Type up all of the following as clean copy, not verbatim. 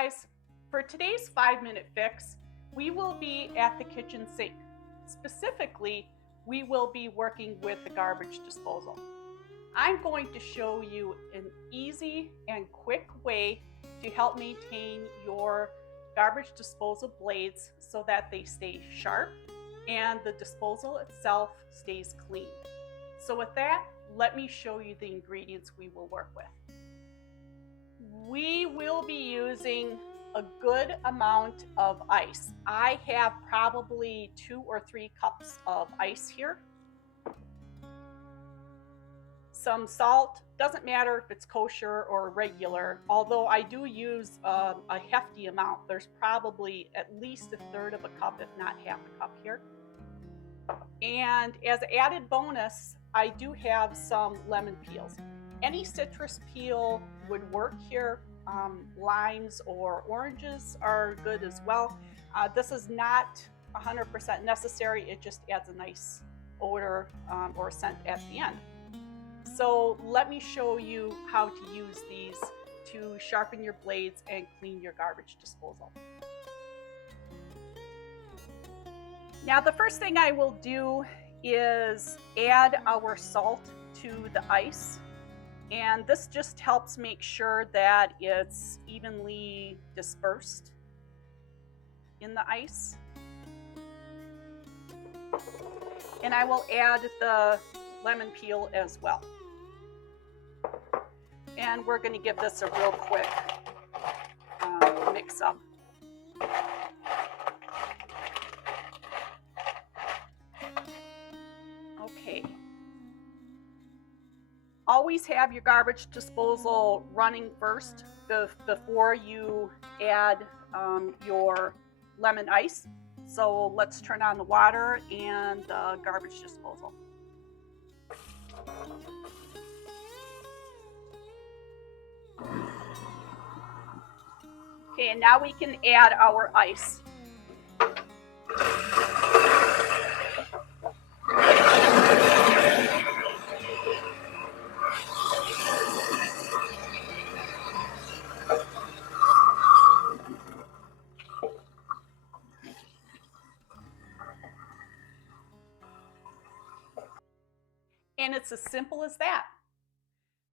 guys, for today's 5-minute fix, we will be at the kitchen sink. Specifically, we will be working with the garbage disposal. I'm going to show you an easy and quick way to help maintain your garbage disposal blades so that they stay sharp and the disposal itself stays clean. So with that, let me show you the ingredients we will work with. We will be using a good amount of ice. I have probably 2 or 3 cups of ice here. Some salt, doesn't matter if it's kosher or regular, although I do use a hefty amount. There's probably at least 1/3 of a cup, if not half a cup here. And as an added bonus, I do have some lemon peels. Any citrus peel would work here. Limes or oranges are good as well. This is not 100% necessary. It just adds a nice odor or scent at the end. So let me show you how to use these to sharpen your blades and clean your garbage disposal. Now the first thing I will do is add our salt to the ice. And this just helps make sure that it's evenly dispersed in the ice. And I will add the lemon peel as well. And we're going to give this a real quick mix up. Okay. Always have your garbage disposal running first before you add your lemon ice. So let's turn on the water and the garbage disposal. Okay, and now we can add our ice. And it's as simple as that.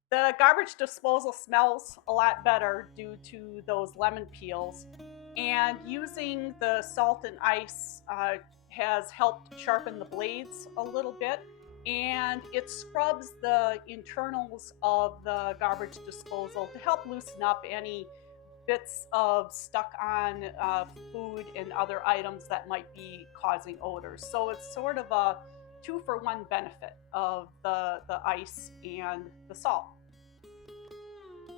The garbage disposal smells a lot better due to those lemon peels, and using the salt and ice has helped sharpen the blades a little bit, and it scrubs the internals of the garbage disposal to help loosen up any bits of stuck on food and other items that might be causing odors. So it's sort of a 2-for-1 benefit of the ice and the salt.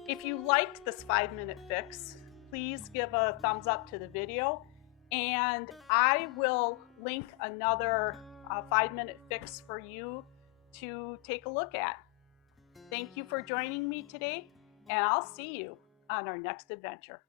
If you liked this 5-minute fix, please give a thumbs up to the video, and I will link another 5-minute fix for you to take a look at. Thank you for joining me today, and I'll see you on our next adventure.